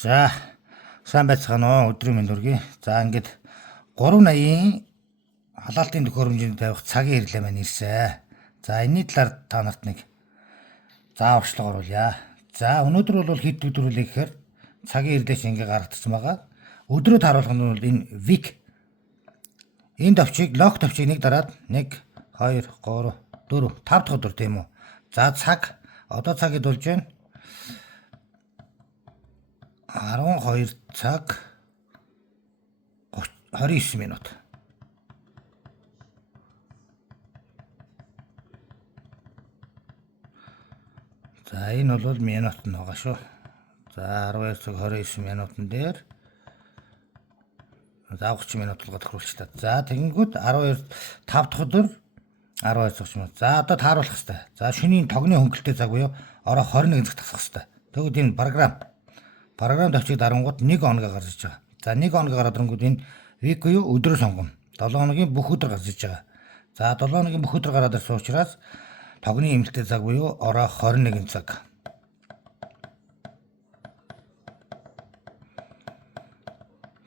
За сайн байцгаана уу өдрийн мэнд хүргэе. За ингээд 380-ийн халаалтын төхөөрөмжөнд тавих цагийн хэрэглээ маань ирсэн. За энэний талаар та нарт нэг зааварчлага оруулъя. За өнөөдөр бол хэд өдрүүлээ гэхээр цагийн хэрэглээ шингээ гаргагдсан байгаа. Өдрөд харуулах нь бол энэ week энэ товчийг лог товчийг нэг дараад 1 2 3 4 5 дахь өдөр тийм үү. За цаг одоо цагид болж байна 12 цаг 29 минут. За энэ бол минут нь байгаа шүү. За 12 цаг 29 минутын дээр за 30 минут л гадагруулчихлаа. За тэгэнгүүт 12 5 дахь өдөр 12 цаг минут. За одоо тааруулах хэрэгтэй. За шөнийн тогны хөнгөлтэй цаг буюу ороо 21 цаг тасах хэрэгтэй. Тэгвэл энэ програм товчийг дарангууд 1 хоног гарч иж байгаа. За 1 хоног гараад ирэнгүүт энэ week буюу өдрөө сонгоно. 7 хоногийн бүх өдөр гарч иж байгаа. За 7 хоногийн бүх өдөр гараад ирсэн учраас тогны эмнэлтэй цаг буюу ороо 21 цаг.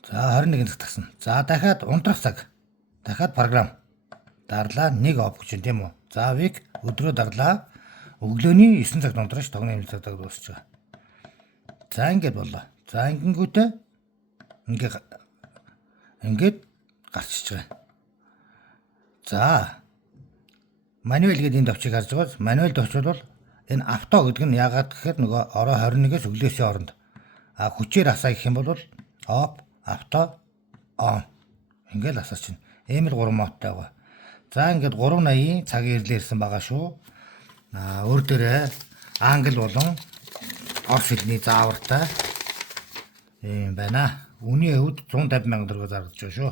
За 21 цаг тасна. За дахиад унтрах цаг. Дахиад програм дарлаа 1 оф гэж юм тийм үү. За week өдрөө дарлаа. Өглөөний 9 цагт унтраач тогны эмнэлтэй цаг дуусч байгаа. За ингэж боллоо. За ингэнгүүтээ ингээд гарчиж байгаа. За мануэл гэдэг энэ товчийг харж байгаа. Мануэл товч бол энэ авто гэдэг нь яагаад гэхээр нөгөө ороо 21-ээс өглөөсийн хооронд хүчээр асаа гэх юм бол оф авто он ингээд асаач чинь ийм л 3 модтой байгаа. За ингээд 380 цагийн ирлээ ирсэн байгаа шүү. Өөр дээрээ англи болон орос хэлний заавартай юм байна. Үний хувьд 150,000 төгрөгөөр зарагдаж байгаа шүү.